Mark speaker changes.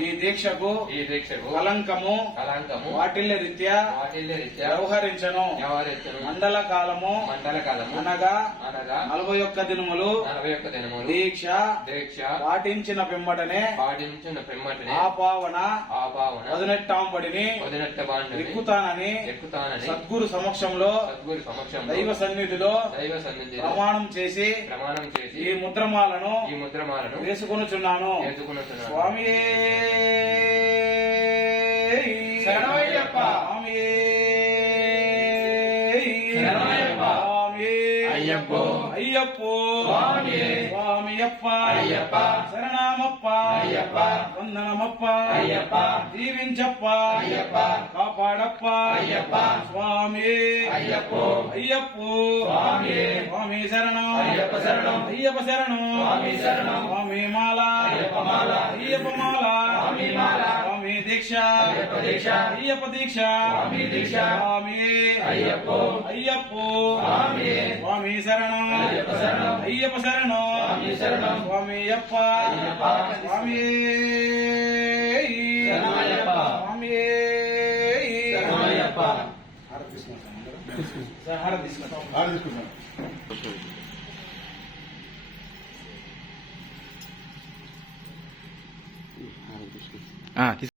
Speaker 1: ఈ దీక్షకు
Speaker 2: ఈ దీక్షకు
Speaker 1: కలంకము
Speaker 2: కలాంకము
Speaker 1: వాటిల్య రీత్యా
Speaker 2: వాటిల్య రీత్యా
Speaker 1: వ్యవహరించను.
Speaker 2: వ్యవహరించను.
Speaker 1: మండల కాలము
Speaker 2: మండల కాలము
Speaker 1: అనగా
Speaker 2: అనగా
Speaker 1: నలభై ఒక్క దినములు
Speaker 2: నలభై ఒక్క దినములు
Speaker 1: దీక్ష
Speaker 2: దీక్ష
Speaker 1: పాటించిన పిమ్మటనే
Speaker 2: పాటించిన పిమ్మటిని
Speaker 1: ఆ పావన
Speaker 2: ఆ భావన
Speaker 1: పదునెట్టాంబడిని
Speaker 2: వదినట్ట బాండని
Speaker 1: ఎక్కుతానని
Speaker 2: ఎక్కుతానని
Speaker 1: సద్గురు సమక్షంలో
Speaker 2: సద్గురు సమక్షంలో
Speaker 1: దైవ సన్నిధిలో
Speaker 2: దైవ సన్నిధిలో
Speaker 1: ప్రమాణం చేసి
Speaker 2: ప్రమాణం చేసి
Speaker 1: ఈ ముద్రమాలను
Speaker 2: ఈ ముద్రమాలను
Speaker 1: వేసుకొనుచున్నాను.
Speaker 2: ఎత్తుకున్నట్టున్నాను
Speaker 1: స్వామి
Speaker 3: శరణమయ్యప్ప.
Speaker 1: స్వామియే.
Speaker 3: శరణమయ్యప్ప.
Speaker 1: స్వామియే.
Speaker 3: అయ్యప్పో.
Speaker 1: అయ్యప్పో
Speaker 3: స్వామియే.
Speaker 1: స్వామియప్ప
Speaker 3: అయ్యప్ప.
Speaker 1: శరణమప్ప
Speaker 3: అయ్యప్ప.
Speaker 1: వందనమప్ప
Speaker 3: అయ్యప్ప.
Speaker 1: దీవించప్ప
Speaker 3: అయ్యప్ప.
Speaker 1: కాపాడప్ప
Speaker 3: అయ్యప్ప.
Speaker 1: స్వామి
Speaker 3: అయ్యప్పో.
Speaker 1: అయ్యప్పో
Speaker 3: స్వామియే.
Speaker 1: స్వామి శరణం
Speaker 3: అయ్యప్ప శరణం.
Speaker 1: అయ్యప్ప శరణం
Speaker 3: స్వామి శరణం.
Speaker 1: స్వామి స్వామి దీక్ష
Speaker 3: అయ్యప్ప దీక్ష.
Speaker 1: అయ్యప్ప దీక్ష
Speaker 3: స్వామి దీక్ష.
Speaker 1: స్వామి
Speaker 3: అయ్యప్పో.
Speaker 1: అయ్యప్పో
Speaker 3: స్వామి.
Speaker 1: స్వామి శరణం
Speaker 3: అయ్యప్ప శరణం.
Speaker 1: అయ్యప్ప శరణం
Speaker 3: స్వామి శరణం.
Speaker 1: స్వామి అయ్యప్ప
Speaker 3: అయ్యప్ప.
Speaker 1: స్వామి
Speaker 3: శరణమయ్యప్ప.
Speaker 1: స్వామి
Speaker 3: శరణమయ్యప్ప.
Speaker 1: హారతి తీసుకుంటాం అందరూ? సార్, హారతి తీసుకుంటాం
Speaker 4: ఆ, తీసుకో.